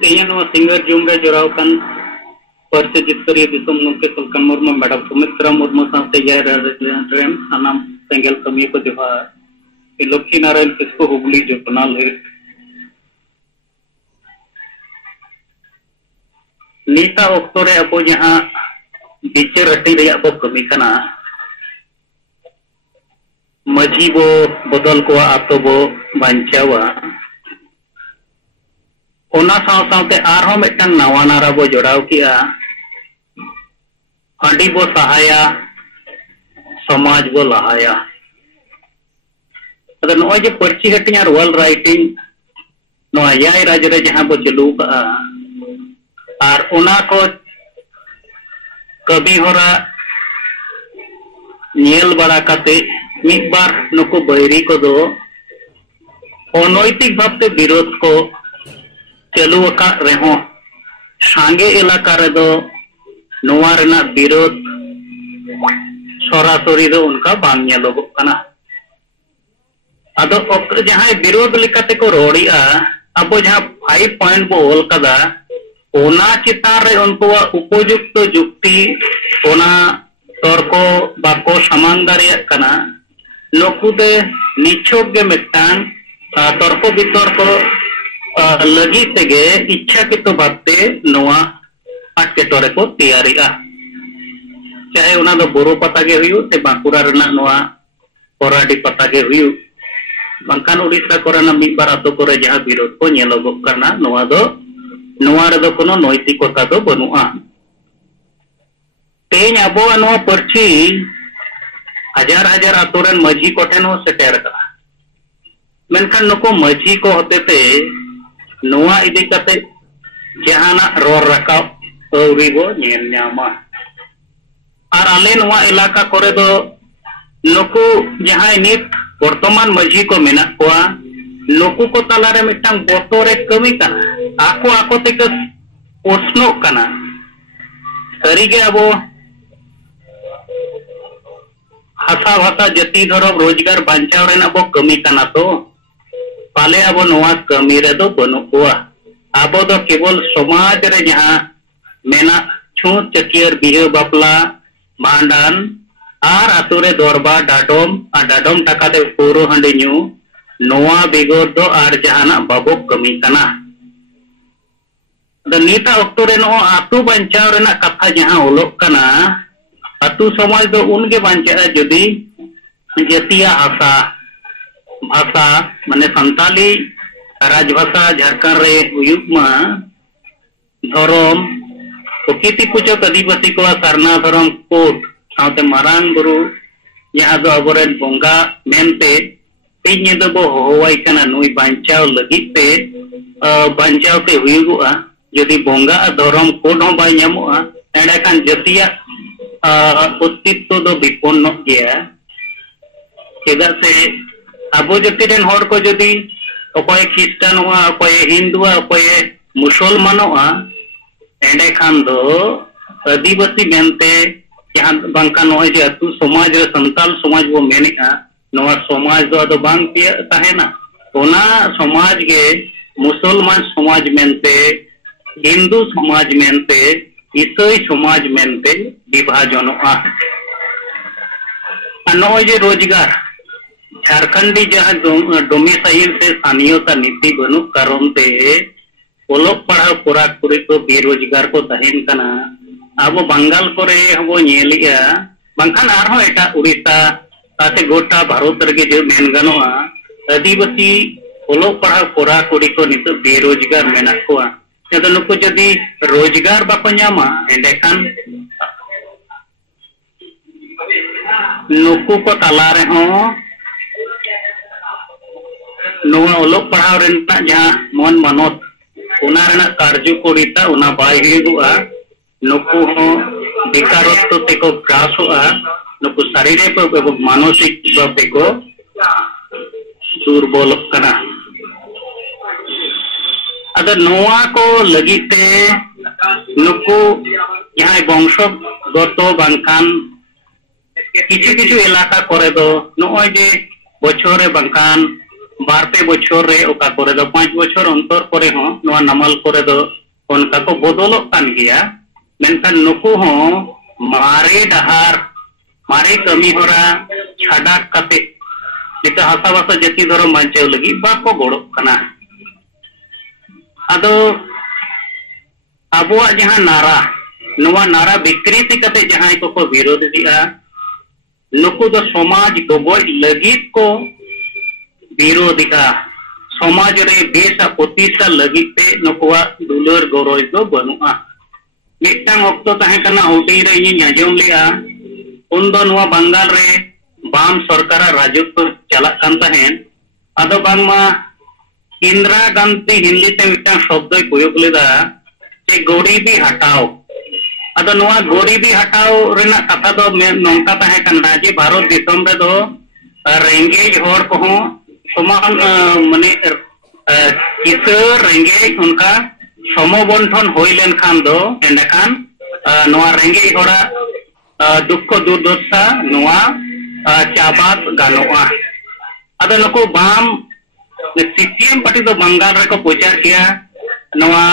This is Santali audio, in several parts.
ᱤᱧ ᱱᱚᱣᱟ ᱥᱤᱝᱜᱟᱨ ᱡᱩᱢ ᱨᱮ ᱡᱚᱲᱟᱣ ᱠᱟᱱ ᱯᱟᱹᱨᱥᱤ ᱡᱤᱛᱠᱟᱹᱨᱤᱭᱟᱹ ᱫᱤᱥᱚᱢ ᱜᱚᱢᱠᱮ ᱥᱩᱞᱛᱟᱱ ᱢᱩᱨᱢᱩ ᱢᱮᱰᱟᱢ ᱥᱩᱢᱤᱛᱨᱟ ᱢᱩᱨᱢᱩ ᱥᱟᱶᱛᱮ ᱡᱟᱭ ᱨᱮᱱ ᱥᱟᱱᱟᱢ ᱥᱮᱸᱜᱮᱞ ᱠᱟᱹᱢᱤᱭᱟᱹ ᱠᱚ ᱡᱚᱦᱟᱨ ᱞᱚᱠᱠᱷᱤ ᱱᱟᱨᱟᱭᱚᱱ ᱠᱤᱥᱠᱩ ᱦᱩᱜᱽᱞᱤ ᱡᱚᱯᱱᱟᱞ ᱦᱩᱭᱩᱜ ᱱᱤᱛᱟ ᱚᱠᱛᱚ ᱨᱮ ᱟᱵᱚ ᱡᱟᱦᱟᱸ ᱵᱤᱪᱟᱹᱨ ᱦᱟᱹᱴᱤᱧ ᱨᱮᱭᱟᱜ ᱵᱚ ᱠᱟᱹᱢᱤ ᱠᱟᱱᱟ ᱢᱟᱹᱡᱷᱤ ᱵᱚ ᱵᱚᱫᱚᱞ ᱠᱚᱣᱟ ᱟᱛᱳ ᱵᱚ ᱵᱟᱧᱪᱟᱣᱟ ᱚᱱᱟ ᱥᱟᱶ ᱥᱟᱶᱛᱮ ᱟᱨᱦᱚᱸ ᱢᱤᱫᱴᱟᱝ ᱱᱟᱣᱟ ᱱᱟᱨᱟ ᱵᱚ ᱡᱚᱲᱟᱣ ᱠᱮᱜᱼᱟ ᱦᱟᱺᱰᱤ ᱵᱚ ᱥᱟᱦᱟᱭᱟ ᱥᱚᱢᱟᱡᱽ ᱵᱚ ᱞᱟᱦᱟᱭᱟ ᱟᱫᱚ ᱱᱚᱜᱼᱚᱭ ᱡᱮ ᱯᱟᱹᱨᱥᱤ ᱦᱟᱹᱴᱤᱧ ᱟᱨ ᱚᱞ ᱨᱟᱭᱴᱤᱝ ᱱᱚᱣᱟ ᱮᱭᱟᱭ ᱨᱟᱡᱽ ᱨᱮ ᱡᱟᱦᱟᱸ ᱵᱚ ᱪᱟᱹᱞᱩ ᱠᱟᱜᱼᱟ ᱟᱨ ᱚᱱᱟ ᱠᱚ ᱠᱟᱹᱢᱤ ᱦᱚᱨᱟ ᱧᱮᱞ ᱵᱟᱲᱟ ᱠᱟᱛᱮ ᱢᱤᱫ ᱵᱟᱨ ᱱᱩᱠᱩ ᱵᱟᱹᱭᱨᱤ ᱠᱚᱫᱚ অনৈতিক ভাবে বিরোধ কো চালু আকার রেহᱚᱸ সাঙ্গে এলাকা রেদো নোয়া রেনা বিরোধ সরাসরি দো উনকা বাং নেলogok কানা আদো অক্রে যাহাই বিরোধ লেকাতে কো রড়িয়া আবো যাহা 5 পয়েন্ট বো অল কাদা ওনা চিতান রে উনকোয়া উপযুক্ত যুক্তি ওনা তর্ক বাক্য সমান দাঁড়িয়াক কানা নুকুদে নিছক গে মিদটাং তর্ক বিতর্ক लगी तेगे इच्छाकृत भावते नोआ आटकेटोरे को तैयारिया चाहे उना दो बोरो पता गे हुयु ते बांकुरा रेना नोआ पोराडी पता गे हुयु बांकान उड़ीसा कोरेना मिद बार आतो कोरे जहां विरोध को नेलोगोग काना नोआ रे दो कोनो नैतिकता दो बनुआ तेज आबो नोआ पर्ची हजार हजार आतो रेन मझी कोठेन हो सेटेर करा मेनखान नुको मझी को होतेते नोआ इदी कते जहाना रोर रकाव अवरी बो नेल न्यामा आर आले नोआ इलाका कोरे दो नुकु जहां नित वर्तमान मझी को मेना कोआ नुकु को तालारे मिटांग बोतोरे कमी काना आको आको तेक ओसनो काना सरीगे अबो हासा भाषा जति धरम रोजगार बांचाव रेना बो कमी काना तो पाले अबो नोआ कमी रे दो बनु कोआ अबो दो केवल समाज रे जहां मेना छूत चकियर बिहे बापला भांडन आर आतुरे दरबा डाडोम टाका दे पूरो हंडी न्यू नोआ बेगोर दो आर जहाना बाबो कमी काना द नीता अक्तो रे नो आतु बंचाव रेना कथा जहां ओलोक काना आतु समाज दो उनगे बंचा जदी जतिया आशा भाषा माने संताली राजभाषा झारखंड रे हुयुमा धरम प्रकृति पूजो आदिवासी को सरना धरम कोट साउते मारांग गुरु यहाँ दो अबोरेन बोंगा मेनते तीन दो बो होवाई कना नुई बांचाव लगिते बांचाव ते हुयुगुआ यदि बोंगा धरम कोड हो बाय ᱧᱟᱢᱚᱜᱼᱟ एंडेखान जतिया अस्तित्व दो विपन्न गया चेदा से आबो जतिरेन हर को जदि अकय ख्रिस्टान हुआ अकय हिंदू अकय मुसलमान हुआ एंडेखान दो आदिवासी मेनते जहां बांका नोय जे अतु समाज रे संताल समाज वो मेनेआ नोआ समाज दो अदो बांग पिया ताहेना ओना समाज गे मुसलमान समाज मेनते हिंदू समाज मेनते ईसाई समाज मेनते विभाजनोआ नोय जे रोजगार झारखंडी जहां डोमिसाइल से स्थानीयता नीति बनु कारण ते ओलोक पढ़ाव पूरा कुरी को बेरोजगार को तहेन कना आबो बंगाल कोरे हबो नेलिया बंखान आरहो एटा उड़ीसा ताते गोटा भारत रगे जे मेन गनोआ आदिवासी ओलोक पढ़ाव पूरा कुरी को नित बेरोजगार मेना कोआ जद नुको जदी रोजगार बाको ᱧᱟᱢᱟ एंडेखान नुको को तला रे हो नोआ ओलोक पढ़ाव रेना जहां मन मानत उना रेना कार्यकरिता उना बाय हुयुगुआ नुकु हो बेकारत्व तेको ग्रासोआ नुकु शारीरिक एवं मानसिक भावे को दुर्बल कना अगर नोआ को लगिते नुकु यहाँ वंशगत बांखान किछु किछु इलाका करे दो नोय जे बछोरे बांखान बारपे बछर रे ओका करे दो 5 बछर अंतर करे हो नवा नमल करे दो उनका को बदलोक कान गया मेनखान नुकु हो मारे डहार मारे कमी होरा छाड़ा कते निता हासावासा जाति धर्म बांचाव लगी बाको गड़ोक कना अदो अबुआ जहां नारा नवा नारा विकृति कते जहां को विरोध दिया नुकु दो समाज डबल लगित को विरोधिका समाज रे देश प्रतिष्ठा लगित ते नुकुआ दुलर गौरव दो बनुआ मिटांग ऑक्टो तहे कना हुडी रे इन आजम लिया उन दो नवा बंगाल रे बाम सरकार राजत्व चला कान तहेन अदो बांगमा इंदिरा गांधी हिंदी ते मिटांग शब्द प्रयोग लेदा जे गरीबी हटाओ अदो नवा गरीबी हटाओ रेना कथा दो नौका तहे कना जे भारत दिसम रे दो रेंगेज होर को समान माने किसर रेंगेज उनका समबंठन होई लेन खान दो एंडकान नवा रेंगेज होरा दुख दुर्दशा नवा चाबात गानोआ अदो नको बाम सीपीएम पार्टी दो बंगाल रे को प्रचार किया नवा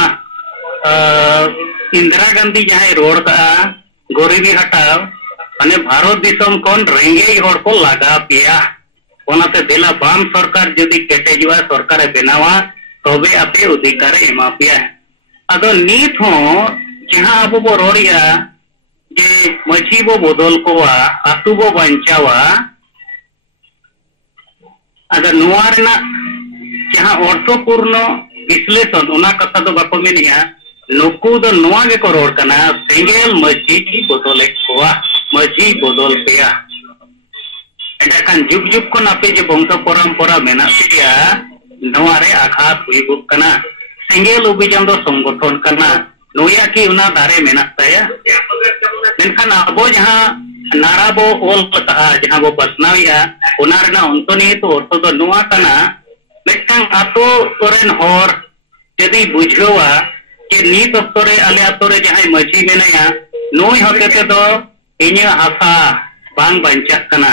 इंदिरा गांधी जहां रोड का गरीबी हटाओ माने भारत दिसम कोन रेंगेज होर को लगा पिया ओनाते देला बाम सरकार जदि केटेजुआ सरकार बनावा तबे आपे अधिकार एमा पिया अदो नीत हो जहां अब बो रोड़िया जे मछी बो बदल कोवा आतु बो बंचावा अदो नुआरना जहां अर्थपूर्ण विश्लेषण ओना कथा दो बाको मेनिया नुकु दो नुआ के को रोड कना सिंगल मछी की बदल कोवा मछी बदल पेया एटाकान जुग जुग को नापे जे बंश परंपरा मेना पिया नवारे आघात हुई कना सिंगल अभियान दो संगठन कना नोया की उना दारे मेना ताया मेनखान अबो जहां नारा बो ओल कता जहां बो बसनाविया उना रेना अंतनी तो अर्थ दो नोआ कना मेटांग आतो कोरेन होर यदि बुझवा के नीत अक्तरे आले आतोरे जहां मझी मेनाया नोय होते दो इन्या आशा बांग बंचा कना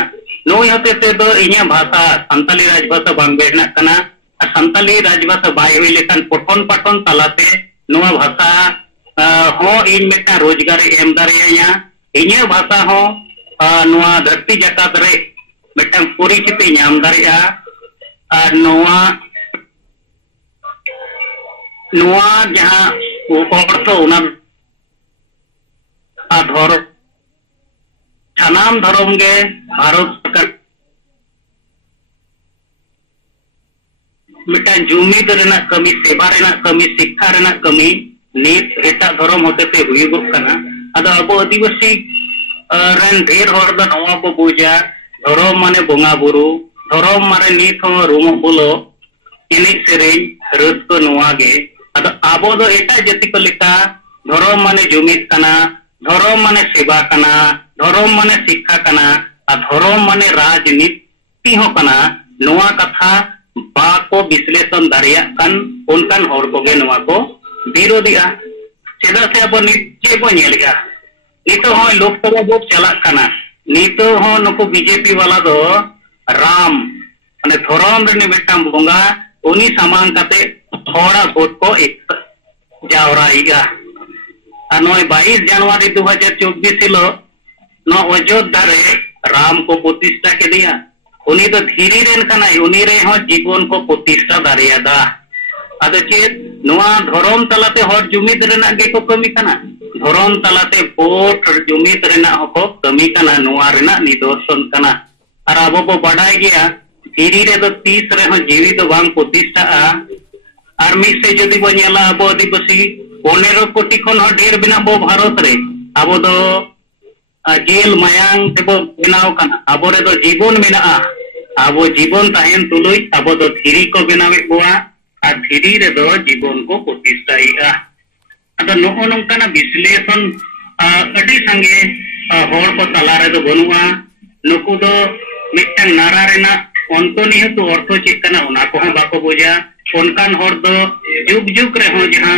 नोय होते दो इन्या भाषा संताली राजभाषा बांग बेना कना संताली राजभाषा बाय हुई लेकिन पठन पाठन तलाते नोआ भाषा हो इन मेटा रोजगार एम दारेया इन्या भाषा हो नोआ धरती जकात रे मेटा परिचिति नाम दारेया नोआ नोआ जहां अर्थ उना धर सानाम धर्म गे भारत सरकार मिटान जुमिद रेना कमी सेवा रेना कमी शिक्षा रेना कमी नीत एटा धर्म होते ते हुईगोग कना अदो अबो आदिवासी रेन ढेर होर द नवा को बुझा धर्म माने बोंगा बुरु धर्म माने नीत हो रूम बोलो इने सेरेन रस्को नवा गे अदो अबो दो एटा जाति को लेका धर्म माने जुमिद कना धर्म माने सेवा कना धर्म माने शिक्षा कना आ धर्म माने राजनीति हो कना नवा कथा बाको विश्लेषण दारिया कन उनकन होर को गे नवा को विरोधिया चेदा से अब नीचे को नेलगा नितो हो लोकसभा वोट चला कना नितो हो नको बीजेपी वाला दो राम माने धर्म रे मिटाम बोंगा उनी सामान काते थोड़ा वोट को एक जावराइगा आ नय 22 जनवरी 2024 हिलो नो अयोध्या रे राम को प्रतिष्ठा के दिया उनी तो धीरे रेन कना उनी रे हो जीवन को प्रतिष्ठा दारियादा अदो चेत नोआ धर्म तलाते हर जुमिद रेना गे को कमी कना धर्म तलाते वोट जुमिद रेना को कमी कना नोआ रेना निदर्शन कना और अब बो बढ़ाई गया धीरे रे दो 30 रे हो जीवी तो बांग प्रतिष्ठा और मिस से जदि बो नेला अब आदिवासी 15 कोटी खन हो ढेर बिना बो भारत रे अब दो जेल मायांग तेबो बनाव कना अब रे दो जीवन मेना अब जीवन तहन तुलुई अब दो धीरी को बनावे बोआ आ धीरी रे दो जीवन को प्रतिष्ठाइया अदो नो नंकाना विश्लेषण अडी संगे होर को तला रे दो बनुआ नुकु दो मिटन नारा रेना अंतनी हेतु अर्थ चेक कना उना को बाको बुझा उनकान होर दो जुग जुग रे हो जहां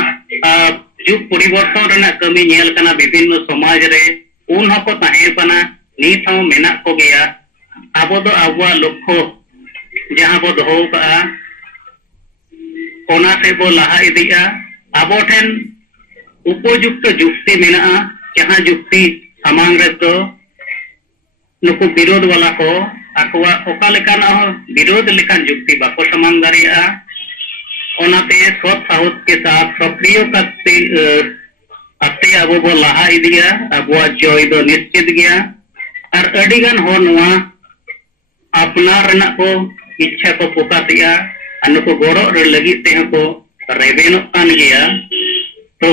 जुग परिवर्तन रेना कमी नेल कना विभिन्न समाज रे उन हको ताहे पना नीत हो मेना को गया अब दो आबुआ लक्ष्य जहां बो दोहो का ओना से बो लाहा इदिया आबो ठेन उपयुक्त जुक्ति मेना जहां जुक्ति सामांग रे तो नुकु विरोध वाला को आकुआ ओका लेकान विरोध लेकान जुक्ति बाको सामांग दारिया ओनाते सब साहस के साथ सक्रिय करते अते अबो बो लाहा इदिया अबो जय दो निश्चित गया और अडिगान हो नवा अपना रना को इच्छा को पुकातिया अनुको गोड़ो रे लगी ते को रेबेनो कान गया तो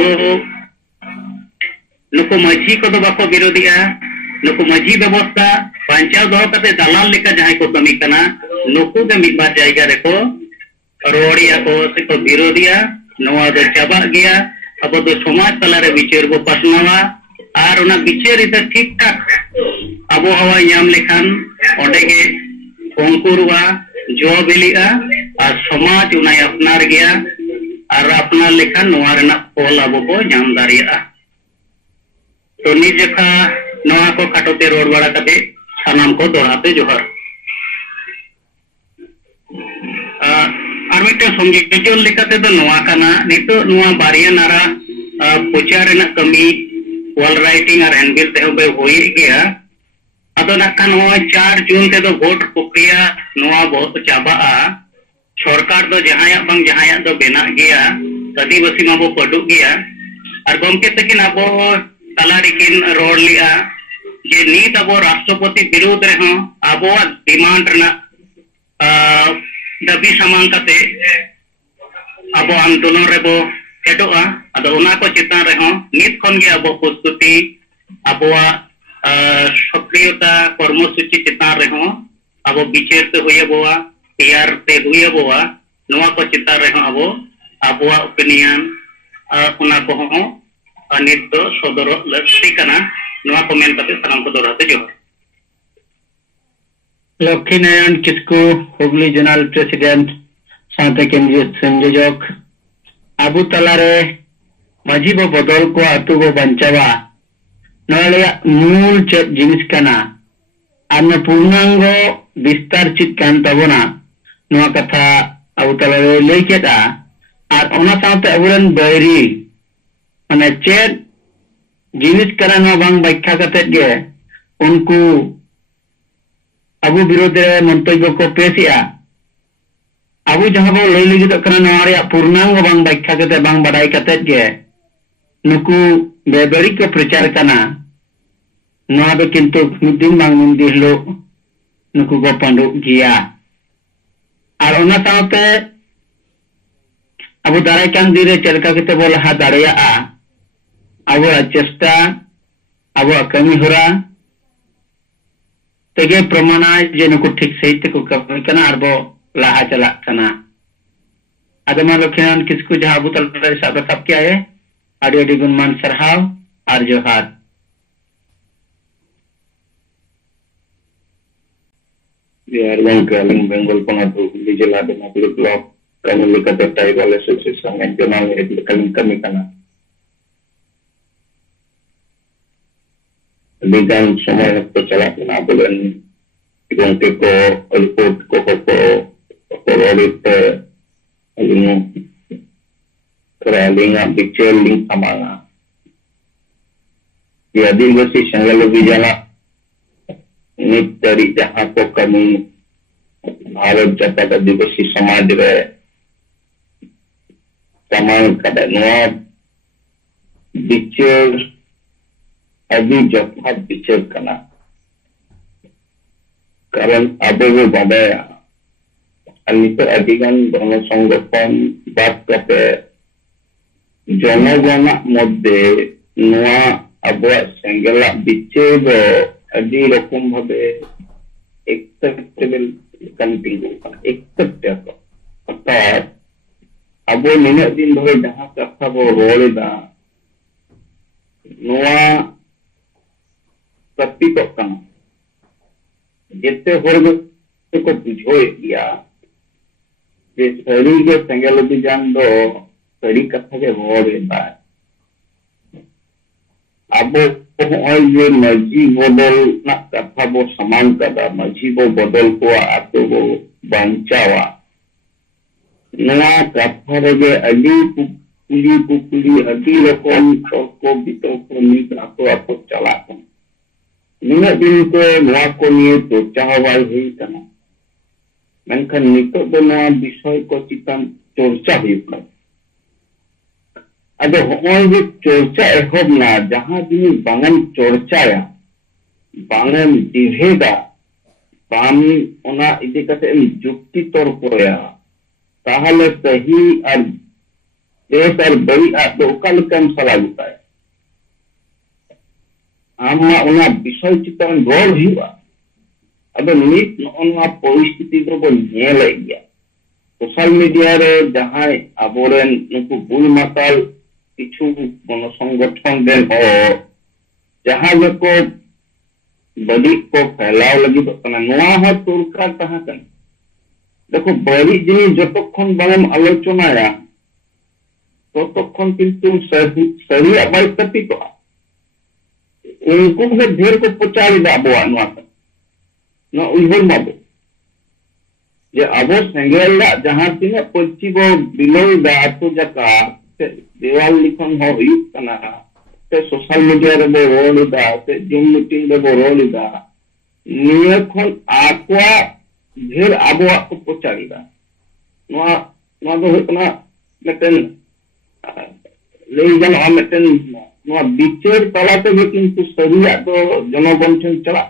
नुको मझी को तो बाको विरोधिया नुको मझी व्यवस्था पंचायत दो कते दलाल लेका जहां को कमी कना नुको के मिद बार जायगा रे को रोड़िया को से को विरोधिया नवा दो चाबा गया अब तो समाज तलारे विचार बो पसनावा और उना विचार इते ठीक ठाक अबो हवा याम लेखान ओंडे के अंकुरवा जो बिलिया और समाज उना अपनार गया और अपना लेखान नवा रेना पोल अबो बो याम दारिया तो नि जखा नवा को खाटोते रोड बड़ा कते सानाम को दोहराते जोहर और मिटे संगीतजन लेकाते तो नवा काना नितो नवा बारिया नारा पुचार रेना कमी वॉल राइटिंग और हैंडबिल ते बे होई गया अदो नाका नवा 4 जून ते दो वोट प्रक्रिया नवा बहुत चाबा सरकार दो जहाया बंग जहाया दो बेना गया आदिवासी मा बो पडु गया और गमके तकिन अबो तलारिकिन रोड लिया जे नीत अबो राष्ट्रपति विरोध रे हो अबो डिमांड रना दबी सामान कते अबो आंदोलन रे बो हेडोआ अदो ओना को चितान रे हो नीत खन गे अबो प्रस्तुति अबो सक्रियता कर्मसूची चितान रे हो अबो विचार ते होय बोआ तैयार ते होय बोआ नवा को चितान रे हो अबो अबो ओपिनियन ओना को हो अनित तो सदर लक्ष्य कना नवा कमेंट करते साराम को दोहराते जो लक्ष्मी नारायण किसको हुगली जनरल प्रेसिडेंट साथे केंद्रीय संयोजक अबु तलारे मजी बो बदल को अतु बो बंचावा नले मूल चेत जिनिस कना आने पूर्णांगो विस्तार चित कान तबना नवा कथा अबु तलारे लई केदा आर ओना साथे अबुरन बैरी माने चेत जिनिस करा नवा बांग व्याख्या कते गे उनको अबु विरोध रे मंतव्य को पेशिया अबु जहां बो लई लगी तो कना नवा रे पूर्णांग बांग व्याख्या कते बांग बडाई कते गे नुकु बेबरी को प्रचार कना नवा दो किंतु मिदिन बांग मिदिलो नुकु को पंडु गिया और ओना साथे अबु दाराय कान दिरे चलका कते बोला हा दाड़िया अब चेष्टा अब कमी होरा तेगे प्रमाण जे नुकु ठीक सही ते को कमी कना और बो लाहा चला कना आदमा लखिनान किसको जहां अबु तलरे सादा सब क्या है आडी आडी गुणमान सरहाव और जोहार बिहार बैंक बेंगल पना तो जिला दे मतलब ब्लॉक कमल कते ट्राइबल एसोसिएशन में जनाल एक कमी कना dengan semua perjalanan bulan yang teko report ko audit ini keralingan bicara link amana jadi masih sangat lebih jalan ini dari jahar ko kami Bharat Jata Adivasi Samaj re saman kada nuwa bicara अभी जब पिक्चर करना कारण अब वो बढ़ाया अन्य अधिकांश दोनों संगठन बात करते जनगण मध्य नवा अब संगला पिक्चर अभी रकम भावे एक्सेप्टेबल कंटिंग एक्सेप्टेबल अर्थात अब निने दिन धरे जहां कथा वो रोलेदा नवा प्रतीक जिते को बुझो दिया साड़ी के सेंगल अभियान दो साड़ी कथा के रोड़ा ᱟᱵᱚ ᱱᱚᱜᱼᱚᱭ ᱡᱮ ᱢᱟᱹᱡᱷᱤ ᱵᱚᱫᱚᱞ ᱨᱮᱱᱟᱜ ᱠᱟᱛᱷᱟ ᱵᱚ ᱥᱟᱢᱟᱝ ᱠᱟᱫᱟ, ᱢᱟᱹᱡᱷᱤ ᱵᱚ ᱵᱚᱫᱚᱞ ᱠᱚᱣᱟ, ᱟᱛᱳ ᱵᱚ ᱵᱟᱧᱪᱟᱣᱟ, ᱱᱚᱣᱟ ᱠᱟᱛᱷᱟ ᱨᱮᱜᱮ ᱟᱹᱰᱤ ᱠᱩᱠᱞᱤ ᱟᱹᱰᱤ ᱨᱚᱠᱚᱢ ᱛᱚᱨᱠᱚ ᱵᱤᱛᱚᱨᱠᱚ ᱱᱤᱛ ᱟᱛᱳ ᱪᱟᱞᱟᱜ ᱠᱟᱱᱟ। ᱱᱩᱱᱟᱹᱜ ᱫᱤᱱ ᱛᱮ ᱱᱚᱣᱟ ko niye চর্চা হওয়া ᱵᱟᱭ ᱦᱩᱭ ᱠᱟᱱᱟ। ᱢᱮᱱᱠᱷᱟᱱ ᱱᱤᱛᱚᱜ ᱫᱚ ᱱᱚᱣᱟ ᱵᱤᱥᱚᱭ ᱠᱚ ᱪᱮᱛᱟᱱ চর্চা ᱦᱩᱭᱩᱜ ᱠᱟᱱᱟ। ᱟᱫᱚ ᱦᱚᱸᱜᱼᱚᱭ ᱡᱮ চর্চা ᱮᱦᱚᱵ ᱱᱟ, ᱡᱟᱦᱟᱸ ᱡᱤᱱᱤᱥ ᱵᱟᱝᱮᱢ চর্চাᱭᱟ, ᱵᱟᱝᱮᱢ ᱰᱤᱵᱷᱮᱴᱟ, ᱵᱟᱝ ᱚᱱᱟ ᱤᱫᱤ ᱠᱟᱛᱮ ᱮᱢ যুক্তি তর্কয়া, তাহলে সহি আর বেশ আর বাড়িয়াᱜ ᱫᱚ ᱚᱠᱟ ᱞᱮᱠᱟᱢ ᱥᱟᱞᱟ ᱜᱚᱴᱟᱭᱟ? ᱟᱢᱟᱜ ᱚᱱᱟ ᱵᱤᱥᱚᱭ ᱪᱮᱛᱟᱱ ᱨᱚᱲ ᱦᱩᱭᱩᱜᱼᱟ। ᱟᱫᱚ ᱱᱤᱛ ᱱᱚᱜᱼᱚ ᱱᱚᱣᱟ ᱯᱚᱨᱤᱥᱛᱷᱤᱛᱤ ᱫᱚᱵᱚᱱ ᱧᱮᱞᱮᱫ ᱜᱮᱭᱟ। সোশ্যাল মিডিয়ারে জাহাঁই আবরেন নুকু বুল মাতাল কিছু গণসংগঠন রেন হর জাহাঁ লেকো বাড়িজ কো ফেলাও লাগিদᱚᱜ ᱠᱟᱱᱟ, ᱱᱚᱣᱟ ᱦᱚᱸ দরকার তাহাঁ ᱠᱟᱱᱟ। দেখো বাড়িজ জিনিস যতক্ষণ বাংলাম আলোচনায়া ততক্ষণ কিন্তু সারিয়া বাই স্থাপিতᱚᱜᱼᱟ। ᱩᱱᱠᱩ ᱜᱮ ᱰᱷᱮᱨ ᱠᱚ ᱯᱨᱚᱪᱟᱨᱮᱫᱟ ᱟᱵᱚᱣᱟᱜ ᱱᱚᱣᱟ ᱩᱭᱦᱟᱹᱨ ᱢᱟᱵᱚ যে আবো সেঙ্গেলরা যাহা তিনাᱹᱜ পরিচি বো বিলৌদা আতো জাকা সে দেওয়াল লিখন হুᱭᱩᱜ ᱠᱟᱱᱟ, সে সোশ্যাল মিডিয়া রে বো রোলদা, সে জুম মিটিং রে বো রোলদা, নিয়ে খন আকোয়া ঢের আবোয়াᱜ ᱠᱚ ᱯᱨᱚᱪᱟᱨᱮᱫᱟ। ᱱᱚᱣᱟ ᱫᱚ ᱦᱩᱭᱩᱜ ᱠᱟᱱᱟ ᱢᱤᱫᱴᱮᱱ ᱞᱟᱹᱭ ᱜᱟᱱᱚᱜᱼᱟ ᱢᱤᱫᱴᱮᱱ ᱱᱚᱣᱟ ᱵᱤᱪᱟᱹᱨ ᱛᱟᱞᱟ ᱛᱮᱜᱮ ᱠᱤᱱᱛᱩ ᱥᱟᱹᱨᱤᱭᱟᱜ ᱫᱚ ᱡᱚᱱᱚᱜᱚᱱ ᱴᱷᱮᱱ ᱪᱟᱞᱟᱜ।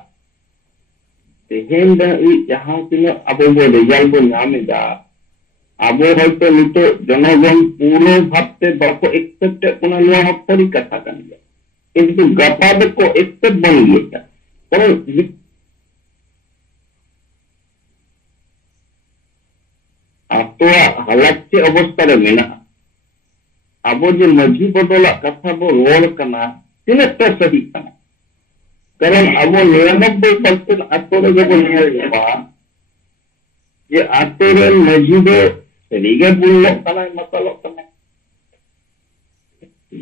तेहेन जहां तीना अब रिजल्ट बो नामेदा, अब हयतो नितो जनगण पूर्ण भावते बाको एक्सेप्ट कोना नोआ हफ्तारी कथा कान गया, किंतु गपा दको एक्सेप्ट बन गया। कारण आतोआ हालात चे अवस्था रे मेना, अब जे मझी बदला कथा बो रोल कना तिनटा सही कना। कारण अब 99% आतो रे जब नेल जाबा जे आतो रे मझी दो सरीगे बुल्लो कना मसलो कना,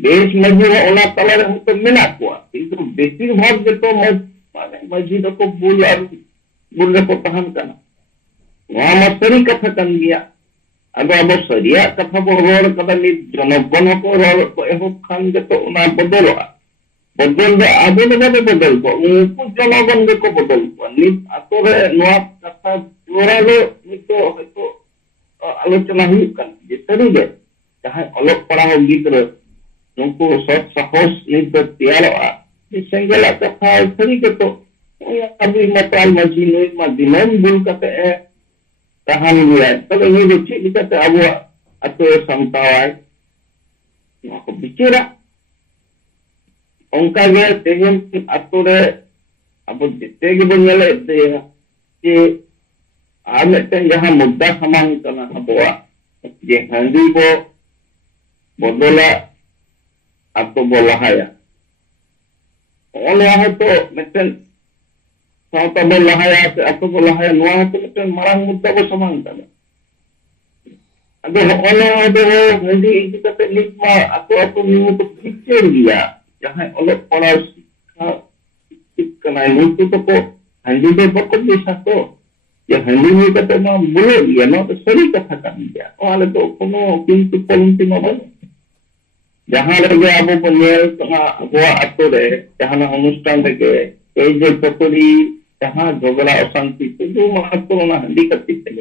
देश मझी रे ओना तला रे तो मेना कोआ, किंतु बेसिक भाग जे तो माने मझी दो को बुल रे को तहन कना। नोआ मा सरी कथा कन गया। अब अब सरिया कथा बो रोड कदा नि जनगण को रोड को एहो खान जे तो ओना बदलवा बदल दे आगे लगा बदल को उनको जनगण को बदल को नित आतो रे नोआ कथा जोरा लो नितो हयतो आलोचना हुई कन जे सरी गे जहां अलग पड़ा हो गिद्र नुको सत साहस नित तैयारवा जे संगला कथा सरी के तो अभी मताल मजी नई मा दिनम बुल कते tahan dia kalau ini lucu kita te abu atau sampai aku bicara ongka ge tegen atau re abu tege bonyale te je ame ten jahan mudda samang kana abuwa je handi bo bodola atau bolahaya oleh itu meten सावता बो लहाया से अतो बो लहाया नोआ तो मिटन मारांग मुद्दा बो समान तने अबे ओनो दे हंडी इदि कते निकमा अतो निउ तो पिक्चर गया जहां अलग पड़ा कनाय नुतु तो को हंडी दे बको दिसा तो ये हंडी में कते ना बुले गया नो तो सरी कथा कर दिया ओले तो कोनो किंतु पलंती न बने जहां लगे आबो को नेल कहा अबो अतो रे जहां अनुष्ठान लगे ए जे पकोड़ी जहां झगड़ा अशांति तो जो महत्व ना हंडी करती थे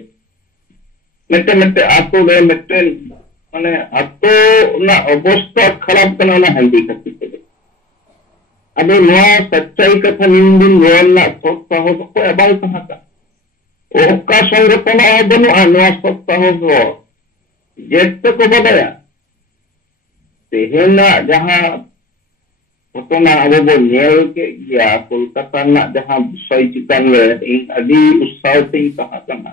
मेटे मेटे आतो रे मेटे माने आतो ना अवस्था खराब करना ना हंडी करती थे। अब नोआ सच्चाई कथा निंदिन रोल ना सत्ता हो तो कोई अबाल कहां का ओका संगठन आदनो नोआ सत्ता हो तो जेत को बदाया तेहेना जहां घटना अब बो नेल के गया कोलकाता ना जहां विषय चितान रे इन अभी उत्साह से कहा कना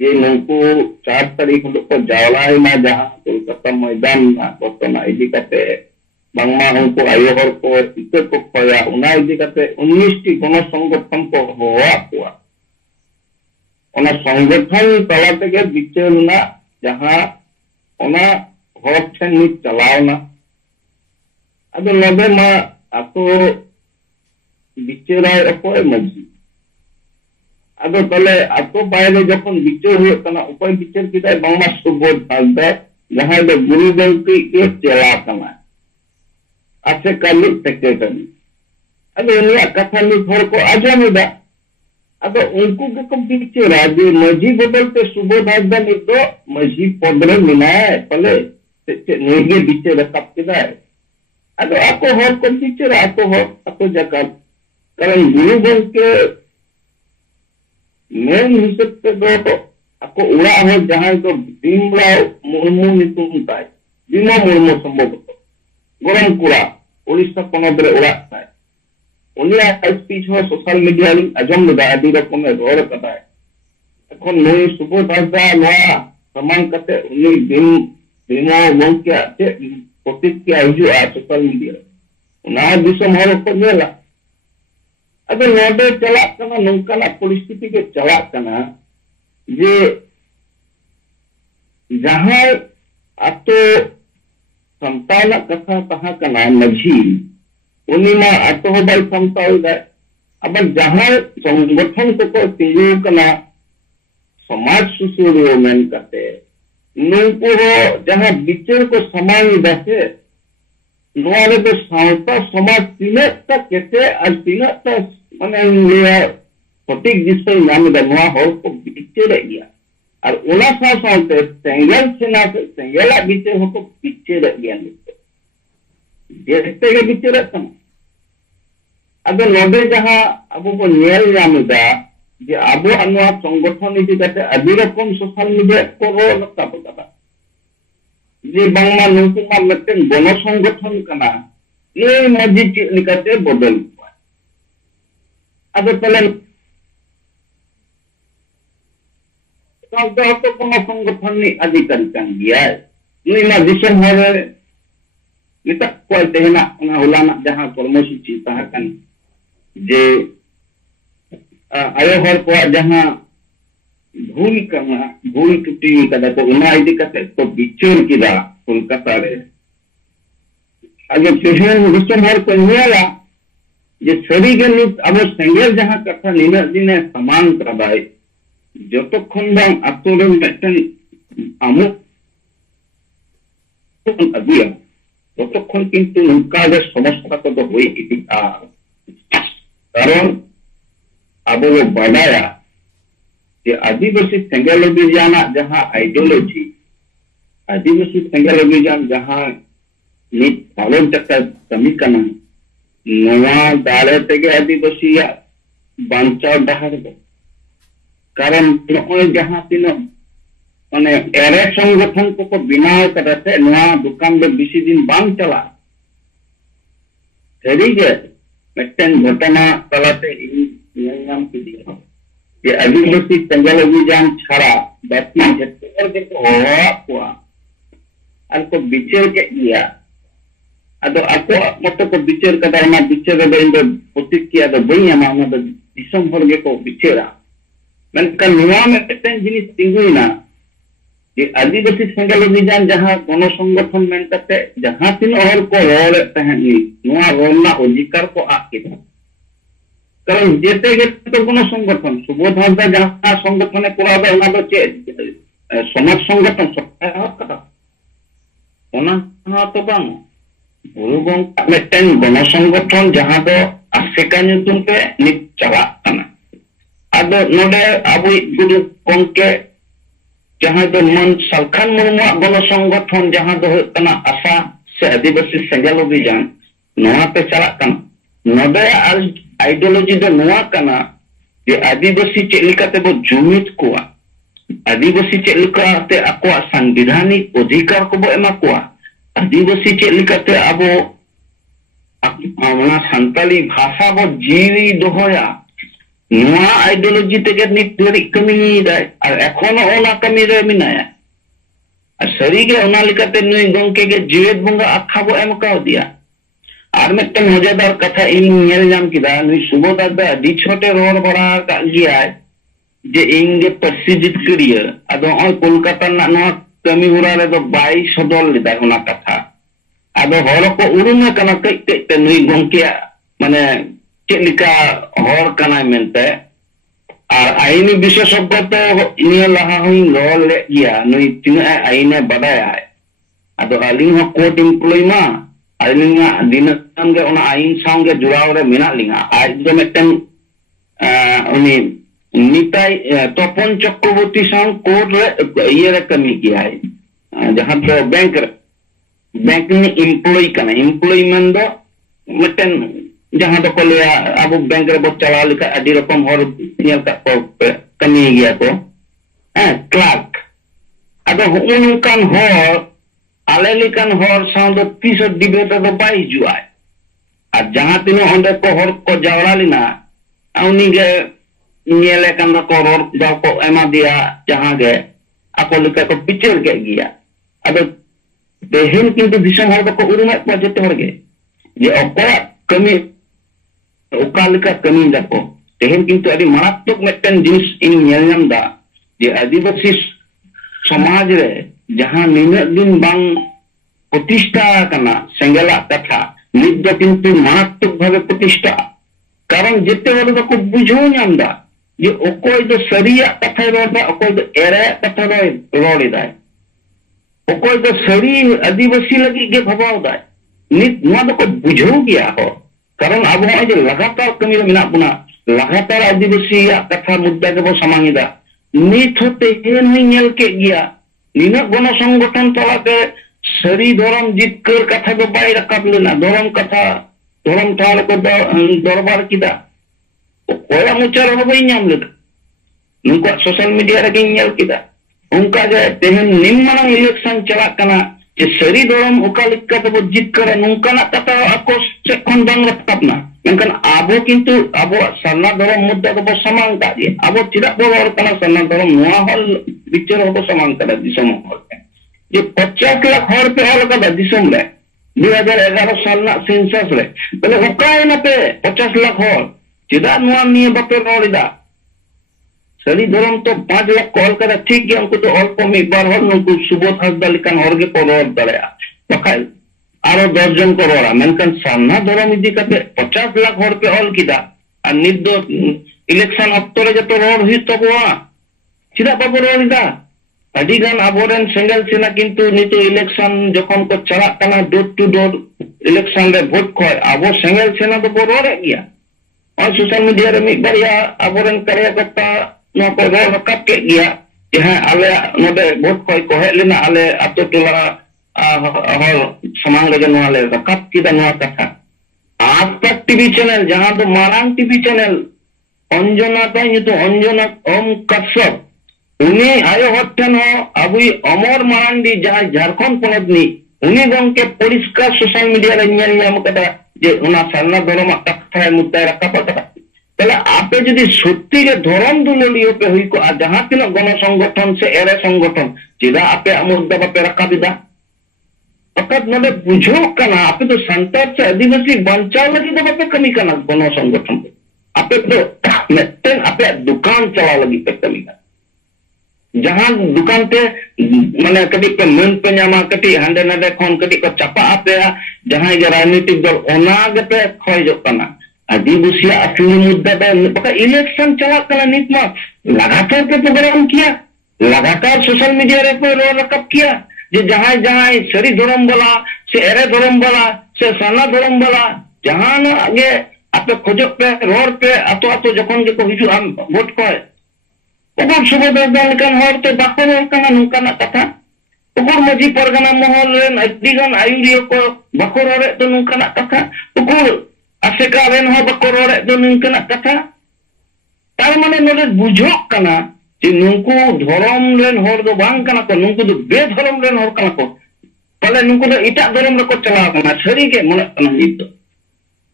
जे नुको 4 तारीख को जावलाय ना जहां कोलकाता मैदान ना घटना इदी कते बांगमा उनको आयोहर को इते को पया उना इदी कते 19 टी गण संगठन को होआ कोआ ओना संगठन तला के बिचार ना जहां ओना हर ठन नि चलावना अब नबे मा ᱟᱛᱳ ᱵᱤᱪᱟᱹᱨᱟᱭ ᱚᱠᱚᱭ ᱢᱟᱺᱡᱷᱤ। ᱟᱫᱚ ᱛᱟᱦᱞᱮ ᱟᱛᱳ ᱵᱟᱭᱨᱮ ᱡᱚᱠᱷᱚᱱ ᱵᱤᱪᱟᱹᱨ ᱦᱩᱭᱩᱜ ᱠᱟᱱᱟ ᱚᱠᱚᱭ ᱵᱤᱪᱟᱹᱨ ᱠᱮᱫᱟᱭ ᱵᱟᱝᱢᱟ ᱥᱩᱵᱳᱫᱷ ᱦᱟᱸᱥᱫᱟ ᱡᱟᱦᱟᱸᱭ ᱫᱚ ᱜᱩᱨᱩ ᱜᱚᱢᱠᱮ ᱜᱮ ᱪᱮᱞᱟ ᱠᱟᱱᱟᱭ ᱟᱥᱮᱠᱟᱞᱤ ᱥᱮᱠᱨᱮᱴᱟᱨᱤ। ᱟᱫᱚ ᱩᱱᱤᱭᱟᱜ ᱠᱟᱛᱷᱟ ᱱᱤᱛ ᱦᱚᱲ ᱠᱚ ᱟᱸᱡᱚᱢ ᱮᱫᱟ। ᱟᱫᱚ ᱩᱱᱠᱩ ᱜᱮᱠᱚ ᱵᱤᱪᱟᱹᱨᱟ ᱡᱮ ᱢᱟᱺᱡᱷᱤ ᱵᱚᱫᱚᱞ ᱛᱮ ᱥᱩᱵᱳᱫᱷ ᱦᱟᱸᱥᱫᱟ ᱱᱤᱛ ᱫᱚ ᱢᱟᱺᱡᱷᱤ ᱯᱚᱫ ᱨᱮ ᱢᱮᱱᱟᱭᱟ ᱯᱟᱞᱮ ᱪᱮᱫ ᱱᱩᱭ ᱜᱮ ᱵᱤᱪᱟᱹᱨ ᱨᱟᱠᱟᱵ ᱠᱮᱫᱟᱭ। ᱟᱫᱚ ᱟᱠᱚ ᱦᱚᱲ ᱠᱚ ᱵᱤᱪᱟᱹᱨᱟ ᱟᱠᱚ ᱦᱚᱲ ᱟᱠᱚ ᱡᱟᱠᱟᱛ ᱠᱟᱨᱚᱱ ᱜᱩᱨᱩ ᱜᱚᱢᱠᱮ ᱢᱮᱱ ᱦᱤᱥᱟᱹᱵ ᱛᱮᱫᱚ ako urak hor jahan ko Bimrao Murmu nyutum tay Bima Murmu সম্ভবত গরম কুড়া উড়িষ্যা পনবরে উড়াক তাই উনিয়ার স্পিচ হয় সোশ্যাল মিডিয়া আজম লেদা আদি রকমের রড় কাদায় এখন নই সুবোধ হাঁসদা নোয়া সমান কাতে উনি বিমা গমকে আছে প্রতিক্রিয়া হিজুᱜᱼᱟ সোশ্যাল মিডিয়া ᱚᱱᱟ ᱫᱤᱥᱚᱢ ᱦᱚᱲ ᱠᱚ ᱧᱮᱞᱟ ᱟᱫᱚ ᱱᱚᱰᱮ ᱪᱟᱞᱟᱜ ᱠᱟᱱᱟ ᱱᱚᱝᱠᱟᱱᱟᱜ ᱯᱚᱨᱤᱥᱛᱷᱤᱛᱤ ᱜᱮ ᱪᱟᱞᱟᱜ ᱠᱟᱱᱟ ᱡᱮ ᱡᱟᱦᱟᱸᱭ ᱟᱛᱳ ᱥᱟᱢᱴᱟᱣ ᱠᱟᱛᱷᱟ ᱛᱟᱦᱮᱸ ᱠᱟᱱᱟ ᱢᱟᱺᱡᱷᱤ ᱩᱱᱤ ᱢᱟ ᱟᱛᱳ ᱦᱚᱸ ᱵᱟᱭ ᱥᱟᱢᱴᱟᱣ ᱮᱫᱟ ᱟᱵᱟᱨ ᱡᱟᱦᱟᱸᱭ ᱥᱚᱝᱜᱚᱴᱷᱚᱱ ᱠᱚᱠᱚ ᱛᱤᱸᱜᱩ ᱠᱟᱱᱟ ᱥᱚᱢᱟᱡᱽ ᱥᱩᱥᱟᱹᱨᱤᱭᱟᱹ ᱢᱮᱱ ᱠᱟᱛᱮ ᱱᱩᱠᱩ ᱦᱚᱸ ᱡᱟᱦᱟᱸ ᱵᱤᱪᱟᱹᱨ ᱠᱚ ᱥᱟᱢᱟᱝ ᱮᱫᱟ ᱥᱮ ᱱᱚᱣᱟ ᱨᱮᱫᱚ ᱥᱟᱶᱛᱟ ᱥᱚᱢᱟᱡᱽ ᱛᱤᱱᱟᱹᱜᱴᱟ ᱠᱮᱴᱮ ᱟᱨ ᱛᱤᱱᱟᱹᱜᱴᱟ ᱢᱟᱱᱮ ᱞᱟᱹᱭᱟ সঠিক দিশায় নাম এদা নোয়া হল কো বিচেরে গিয়া আর ওনা সাথ সাথে সেঙ্গেল সেনা সেঙ্গেলা বিচের হতো বিচেরে গিয়া নিতে যেতে গে বিচেরে কানা আদো নবে যাহা আবু বো নেল নাম এদা যে আবু আনোয়া সংগঠন ইদি কাতে আদি রকম সোশ্যাল মিডিয়া কো রতা বলা যে বাংলা নতুমা মেটেন গণ সংগঠন কানা এই মাঝি নিকাতে বদল আদো তাহলে तो कोनो संगठन नि अधिकारी kan dia ni ma disem hore kita ko tehna ona ulama jahan kormosuci tahakan je ayo hor ko jahan भूल टूटी kada ko una idi kate to bichur kida kolkata re ajo tehna disem hor ko niala je sari ge nit abo sengel jahan katha nina dine saman kabai যতক্ষণ বাং আতরের মেটেন আমু আদিয়া ততক্ষণ কিন্তু নৌকাদের সমস্যা কত হয়ে ইতিকা কারণ আবো বাড়ায়া যে আদিবাসী সেঙ্গেল অভিযান যাহা আইডিওলজি আদিবাসী সেঙ্গেল অভিযান যাহা নিত পালন টাকা কমি কানা নোয়া দাঁড়ে থেকে আদিবাসীয়া বাঞ্চাও ডাহার कारण जहां तीनों माने एरे संगठन को बिना करते नया दुकान में बेसी दिन बांग चला सरी जे मिटन घटना तलाते नाम की दिया ये आदिवासी सेंगल अभियान छाड़ा बाकी जत्तर के को हुआ को बिचर के दिया अदो ako मत को बिचर कदा ना बिचर दो इन प्रतिक्रिया दो बइया माना दो दिसम भर के को बिचरा मेनकान नुआ मेटेन जिनिस तिंगुइना जे आदिवासी सेंगल अभियान जहां कोनो संगठन मेन कते जहां तीन और को रोल तहनी नुआ रोलना अधिकार को आकिदा कारण जेते गे तो कोनो संगठन सुबोध हांसदा जहां संगठने कोरा दे ओना दो चे समाज संगठन सत्ता कथा ओना ना तो बांग बुरुगों मेटेन गण संगठन जहां दो आसेका nyutum पे नित चला kana ado node abu guru gomke jahan do man salkhan murmu gono সংগঠন jahan do kana asa se adivasi sengal অভিযান noa pe chalak kana node ideology do noa kana je adivasi chelikate bo jumit kuwa adivasi chelikate akwa sanbidhanik odhikar ko bo ema kuwa adivasi chelikate abo ona santali bhasha bo jiwi dohoya নোয়া আইডিওলজি থেকে নির্ধারি কমি দেয় আর এখনো ওনা কমি রে মিনায়া আর শরীরে ওনা লিকাতে নই গংকে গে জীবত বঙ্গা আখাবো এমকাও দিয়া আর মিটন মজাদার কথা ইন নেল জাম কিদা নই সুবোধ দা দি ছোটে রোর বড়া কা গিয়া যে ইংগে পরিস্থিতি করিয়া আদো ওই কলকাতা না নোয়া কমি হুরা রে তো 22 দল লিদা ওনা কথা ᱟᱫᱚ ᱦᱚᱲ ᱠᱚ ᱩᱨᱩᱢᱮ ᱠᱟᱱᱟ ᱠᱟᱹᱡ ᱠᱟᱹᱡ ᱛᱮ ᱱᱩᱭ ᱜᱚᱝᱠᱮᱭᱟᱜ ᱢᱟᱱᱮ ᱪᱮᱫ ᱞᱮᱠᱟ ᱦᱚᱲ ᱠᱟᱱᱟᱭ ᱢᱮᱱᱛᱮ ᱟᱨ ᱟᱭᱤᱱᱤ ᱵᱤশেষজ্ঞ ᱛᱚ ᱱᱤᱭᱟᱹ ᱞᱟᱦᱟ ᱦᱚᱧ ᱨᱚᱲ ᱞᱮᱫ ᱜᱮᱭᱟ ᱱᱩᱭ ᱛᱤᱱᱟᱹᱜ ᱟᱭᱤᱱᱮ ᱵᱟᱰᱟᱭᱟᱭ ᱟᱫᱚ ᱟᱹᱞᱤᱧ ᱦᱚᱸ ᱠᱳर्ट ᱮᱢᱯᱞᱚᱭ ᱢᱟ ᱟᱹᱞᱤᱧᱟᱜ ᱫᱤᱱᱟᱹᱢ ᱜᱮ ᱚᱱᱟ ᱟᱭᱤᱱ ᱥᱟᱶᱜᱮ ᱡᱚᱲᱟᱣ ᱨᱮ ᱢᱮᱱᱟᱜ ᱞᱤᱧᱟ ᱟᱡ ᱫᱚ ᱢᱤᱫᱴᱮᱱ उन्नी निताई तपन चक्रवर्ती सां कोर्ट रे ये रे कमी किया है जहां तो बैंक ने एम्प्लॉय कना एम्प्लॉयमेंट दो मिटन जहां तो को लिया अब बैंक रे बो चला लिखा अडी रकम हर नेल का को कमी गया को क्लार्क अदो उनकान हर आले लिकान हर सां दो 30 डिबेट दो बाई जुआ आ जहां तिनो ओंडे को हर को जावड़ा लिना उन्हीं के नियले करना को रोड जाओ को एमा दिया जहां के आपको लिखा को पिक्चर के गया अब बेहन किंतु दिशा हर को उरुमा को जते हर के जे ओकरा कमी ओका लिखा कमी जाको बेहन किंतु अभी मारात्मक मेटन जिनिस इन नेलनाम दा जे आदिवासी समाज रे जहां निने दिन बांग प्रतिष्ठा करना सेंगला कथा नित दो किंतु मारात्मक भावे प्रतिष्ठा कारण जिते वाले को बुझो नामदा ये ओकोय दो सरिया कथा रोडा ओकोय दो एरे कथा रोडा ओकोय दो सरी आदिवासी लगी के भबावदा नित नवा दो को बुझो गया हो कारण अब आज लगातार कमी मेना बुना लगातार आदिवासी कथा मुद्दा के बो समांगिदा नित होते हे नहीं नेल के गया निना गण संगठन तला के सरी धरम जितकर कथा दो बाय रकाब लेना धरम कथा धरम ठाल को दरबार किदा कोया मुचार हो बई नाम लेदा नुका सोशल मीडिया रे गिन किदा उनका जे तेहन निम्मन इलेक्शन चला कना जे सरी धरम उकालिक का तो जित करे नुका ना कथा अको से खन बंग रखना मेनकन आबो किंतु आबो सन्ना धरम मुद्दा तो समान का जे आबो चिदा बो और कना सन्ना धरम नोआ हल विचार हो समान का दिसम हल जे 50 लाख हर पे हल का दिसम ले 2011 साल सेंसस रे पहले हुकाय ना पे 50 लाख हर चिदा नुआ निये बापे रोडा सरी धरम तो 5 लाख कॉल करे ठीक गया उनको तो अल्प में बार हर उनको सुबोध हसदा लिकान हर के पर रोड दरेया बखाय आरो 10 जन को रोड़ा मेनकन सामना धरम इदी कते 50 लाख हर पे ऑल किदा आ निदो इलेक्शन अक्टोबर जतो रोड हि तबवा चिदा बाबू रोडा अभी गान आबोरेन सेंगल सेना किंतु नितो इलेक्शन जखन को चला कना डोर टू डोर इलेक्शन रे वोट को आबो सेंगल सेना तो बोरोरे गया और सोशल मीडिया रे मी बारिया आबोरेन कार्यकर्ता नो को रोड रकब के गया जहां आले नोडे वोट को हेलेना आले अतो टोला हर समाज रे नो आले रकब किदा नो कथा आज तक टीवी चैनल जहां तो मारान टीवी चैनल अंजना ताई तो अंजना ओम कश्यप उन्हीं आयो हत्यान हो अभी अमर मारांडी जहां झारखंड पनतनी उन्हीं गंके पुलिस का सोशल मीडिया रे ᱧᱮᱞ ᱧᱟᱢ कदा जे उना सारना धर्म कथा मुद्दा रखा कदा तले आपे जदी सत्य के धर्म दुललियो पे हुई को जहां तिना गण संगठन से एरे संगठन चिदा आपे मुद्दा बापे रखा दिदा अकत नले बुझो कना आपे तो संतार से आदिवासी बंचाव लगी तो बापे कमी कना गण संगठन आपे तो मेटन आपे दुकान चला लगी पे कमी कना जहां दुकान पे माने कभी पे मन पे नामा कटी हांडे नाडे खन कटी को चापा आपे जहां के राजनीतिक दल ओना गते खोजो कना आदिवासी असली मुद्दा पे पका इलेक्शन चला कना नितमा लगातार के प्रोग्राम किया लगातार सोशल मीडिया रे को रकब किया जे जहां जहां सरी धर्म वाला से एरे धर्म वाला से सना धर्म वाला जहां ना आगे आपे खोजो पे रोड पे अतो अतो जखन के को हिजु हम वोट को उगर सुबोधर दालकान हर तो बाको रोड कना नुकाना कथा उगर मजी परगना महल रेन अदिगान आयुरियो को बाको रोड तो नुकाना कथा उगर आसेका रेन हो बाको रोड तो नुकाना कथा तार माने नले बुझो कना जे नुकु धर्म रेन हर दो बांग कना को नुकु दो बेधर्म रेन हर कना को पले नुकु दो इटा धर्म रे को चला कना सरी के मन कना नित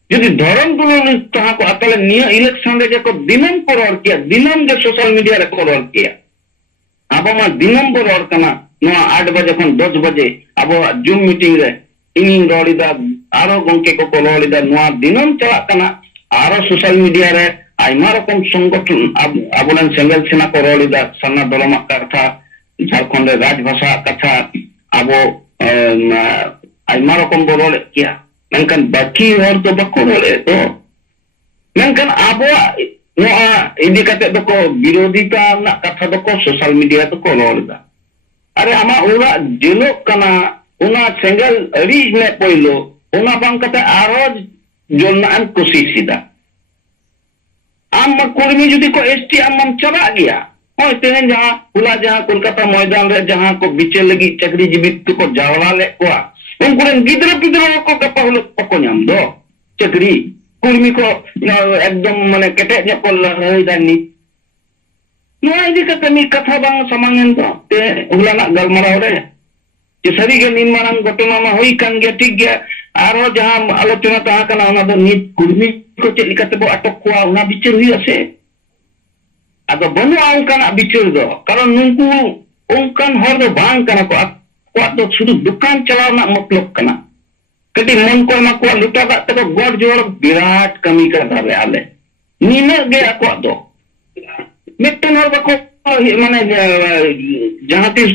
यदि धर्म दुलन तहा को अतले निया इलेक्शन रे को दिनम पर और किया दिनम के सोशल मीडिया रे को और किया अब मा दिनम पर और कना नो 8 बजे खन 10 बजे अब जूम मीटिंग रे इनिंग रोडीदा आरो गंके को रोडीदा नो दिनम चला कना आरो सोशल मीडिया रे आइमा रकम संगठन अबुलन सेंगल सेना को रोडीदा सन्ना दलमा कथा झारखंड रे राजभाषा कथा अब ᱟᱭᱢᱟ ᱨᱚᱠᱚᱢ ᱵᱚ ᱨᱚᱲᱮᱫ ᱜᱮᱭᱟ, ᱢᱮᱱᱠᱷᱟन ᱵᱟᱹᱠᱤ ᱦᱚᱲ ᱫᱚ ᱵᱟᱠᱚ ᱨᱚᱲᱮᱫ ᱫᱚ᱾ ᱢᱮᱱᱠᱷᱟन ᱟᱵᱚᱣᱟᱜ ᱱᱚᱣᱟ ᱤᱫᱤ ᱠᱟᱛᱮ ᱫᱚᱠᱚ ᱵᱤᱨᱳᱫᱷᱤতা ᱨᱮᱱᱟᱜ ᱠᱟᱛᱷᱟ ᱫᱚᱠᱚ ᱥᱳᱥᱟᱞ ᱢᱤᱰᱤᱭᱟ ᱛᱮᱠᱚ ᱨᱚᱲ ᱮᱫᱟ। ᱟᱨᱮ ᱟᱢᱟᱜ ᱚᱲᱟᱜ ᱡᱩᱞᱚᱜ ᱠᱟᱱᱟ, ᱚᱱᱟ ᱥᱮᱸᱜᱮᱞ ᱟᱹᱲᱤᱡ ᱢᱮ ᱯᱳᱭᱞᱳ, ᱚᱱᱟ ᱵᱟᱝ ᱠᱟᱛᱮ ᱟᱨᱚ ᱡᱚᱞᱱᱟᱜ ᱮᱢ ᱠᱩᱥᱤᱥᱮᱫᱟ। ᱟᱢ ᱠᱚর্মী ᱡᱩᱫᱤ ᱠᱚ এসটি আম চালাক গিয়া, ওই তেহেন যাহা হুলা যাহা কলকাতা ময়দান রে যাহা কো বিচার লাগি চাকরিজীবী কো জাওলা লেক কোয়া, উনকু রেন গিদরা পিদরা কো গাপা হলো কো ñam দো চাকরি। কর্মী কো একদম মানে কেটে ñe কো লড়াই দানি। নোয়া ইদি কাতে মি কথা বাং সামাঙ্গেন তো তে উলানা গালমারাও রে যে সারিগে নিন মারাং ঘটনা মা হই কান গিয়া ঠিক গিয়া। আরো যাহা আলোচনা তাহা কানা ওনা দো নিত কর্মী ko cek likate bo atok kuwa una bicar huyu ase. Ado banu angkana bicar do, karon nungku ongkan hor do bang kana ko kuat do sudu dukan chalaw nak matlok kana. Kati mon ko ma kuat luta dak teko god jor birat kami ka dale ale. Nina ge kuat do. Mitten hor bako mane jahatis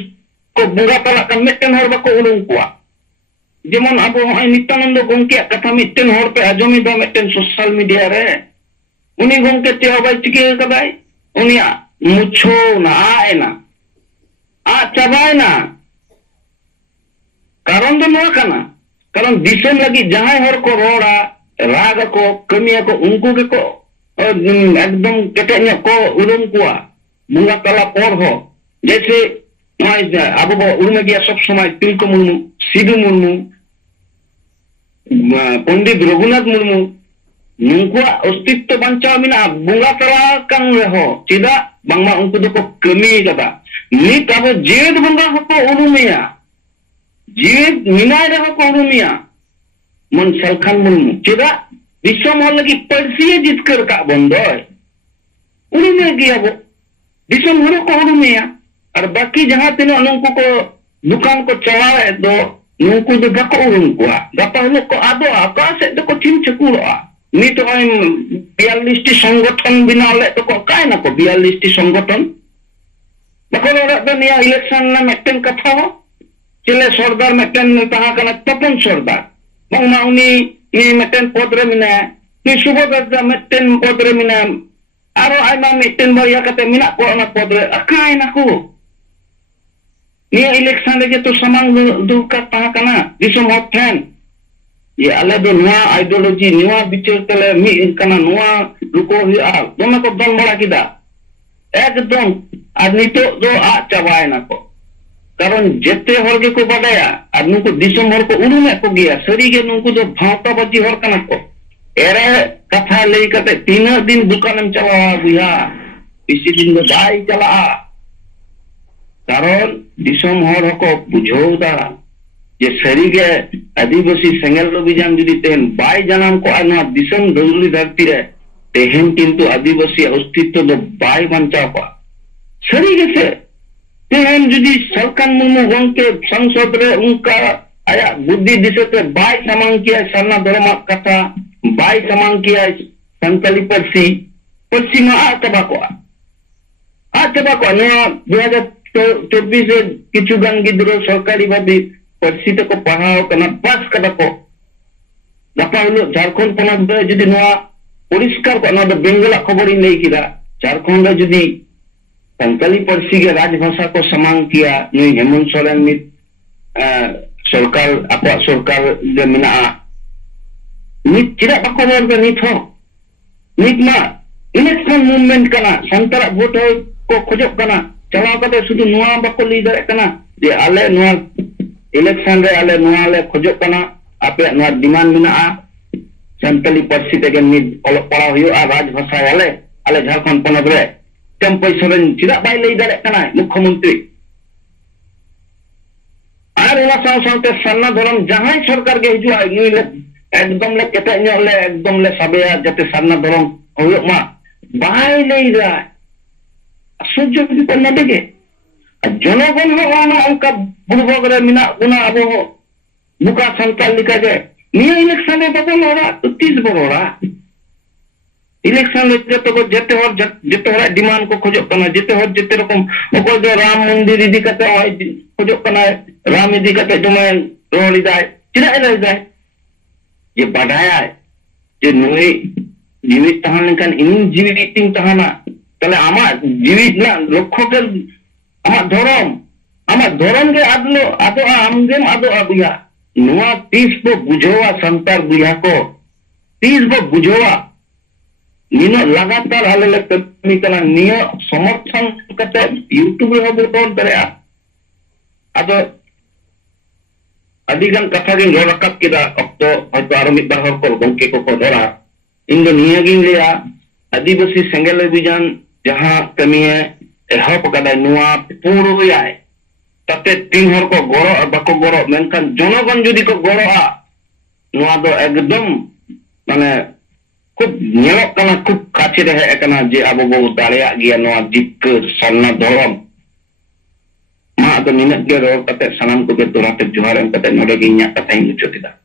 ko bunga talak kan mitten hor bako ulung kuat. যেমন আবু নিত্যানন্দ গঙ্কে কথা মিটেন হর পে আজমি দা মিটেন সোশ্যাল মিডিয়া রে উনি গঙ্কে চেহাবাই চিকে কাদাই উনি মুছো না আয়না আ চাবাই না কারণ তো নোয়া কানা কারণ দিশম লাগি যাহাই হর কো রোড়া রাগ কো কমিয়া কো উনকু কে কো একদম কেটে নে কো উরুম কুয়া বুঙ্গা তালা পর হ जैसे আবু উরুমে গিয়া সব সময় তিলক মুর্মু সিধু মুর্মু पंडित रघुनाथ मुर्मू नुकु अस्तित्व बंचाव मिना बुंगा तला kan reho cida bangma unku doko kami kata nit abo jed bunga hoko urumia jed minai re hoko urumia mon salkhan muर्मू cida disom hol lagi persia jitkar ka bondoy urumia gya bo disom hol ko urumia ar baki jaha tino nungku ko dukan ko chalawe do nungku do bako urung kuah. Gapa hulu ko ado apa set do ko tim cekuloa. Ni to ay 42 সংগঠন binale to ko kay na ko 42 সংগঠন. Bako ora do niya election na metten katha ho. Chile sordar metten taha kana topon sordar. Bang mauni ni metten podre mina ni subodar metten podre mina aro ay ma metten boya kate mina ko na podre akay na ko. Nia election lagi tu samang duka taha kana disom hothen ye ale do noa ideology noa bichar tele mi kana noa ruko huya dome ko don bala kida ekdom ar nito do a chabai na ko karon jete hor ge ko badaya ar nuko disom hor ko urume ko giya sari ge nuko do bhauta baji hor kana ko ere katha lei kate 3 din dukanam chalawa buya isi din do dai chala কারণ দিশম হর হকো বুঝাওদা যে সরিগে আদিবাসী সেঙ্গেল অভিযান যদি তেন বাই জানাম কো আনা দিশম ধরুলি ধরতি রে তেহেন কিন্তু আদিবাসী অস্তিত্ব দ বাই বাঞ্চাও কো সরিগে সে তেহেন যদি সরকার মুর্মু গঙ্কে সংসদ রে উনকা আয়া বুদ্ধি দিশতে বাই সামাং কিয়া সারনা ধর্ম কথা বাই সামাং কিয়া সংকলি পরসি পশ্চিমা আতবা কো না 2024 কিছু গান গিদ্র সরকারি ভাবে পরিচিত কো পাহাও কানা পাস কাটা কো গাপা হলো ঝাড়খণ্ড পনক যদি নোয়া পরিষ্কার কো না বেঙ্গলা খবরই নেই কিরা ঝাড়খণ্ড যদি संकली पड़सी के राजभाषा को समांग किया नुई हेमंत सोरेन मित सरकार apa सरकार जे मिना नित चिरा बको रोड नित हो नित मा इलेक्शन मूवमेंट कना संतरा वोट को खोजो कना चलाव कते सुदु नुआ बको लीडर कना जे आले नुआ इलेक्शन रे आले नुआ ले खोजो कना आपे नुआ डिमांड मिना संकली पड़सी ते नित ओल पड़ा हुयो राजभाषा आले आले झारखंड पनक रे Tempoy soren tidak baik lagi dari kana Mukhyamantri. Ar ula saw-sawte sarna dhorom jahai sarkar ge hijua nui le ekdom le ketek nyok le ekdom le sabea jate sarna dhorom hoyok ma baik lagi da. Asujjo di panna dege. Jonogon ho ona angka burbog re mina guna abo buka santal lika ge. Niya election e babol ora 30 bor ora. Election जेते हर डिमांड को खोजो कना जेते रकम ओको जो राम मंदिर इदी कते खोजो कना राम इदी कते जमे रोली दाय Tidak ada je badai je nuai jiwit tahan kan ini jiwit ting tahana tale amat jiwit na lokho ke amat dhorom ke ado amgem ado abiya nuwa tis bo bujowa santar biya ko tis bo bujowa nino लगातार hale le kami kana niya samarthan kate YouTube re hobo ton darea ado adigan katha gin rol rakap kida okto hoyto aro mid bar hor ko gongke ko dora indo niya gin leya adibasi sengel bijan jaha kamiye ehop kada nuwa puro yai tate tin hor ko goro bako goro menkan jonogon jodi ko goro a nuwa do ekdom mane খুব nyelok kana খুব kache rehe kana je abo bo dareya gia noa jipke sarna dorom ma ado minat ge rol kate sanam ko ge dorate johar em kate node ge nya kate mucho tidak